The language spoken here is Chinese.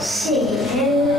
信。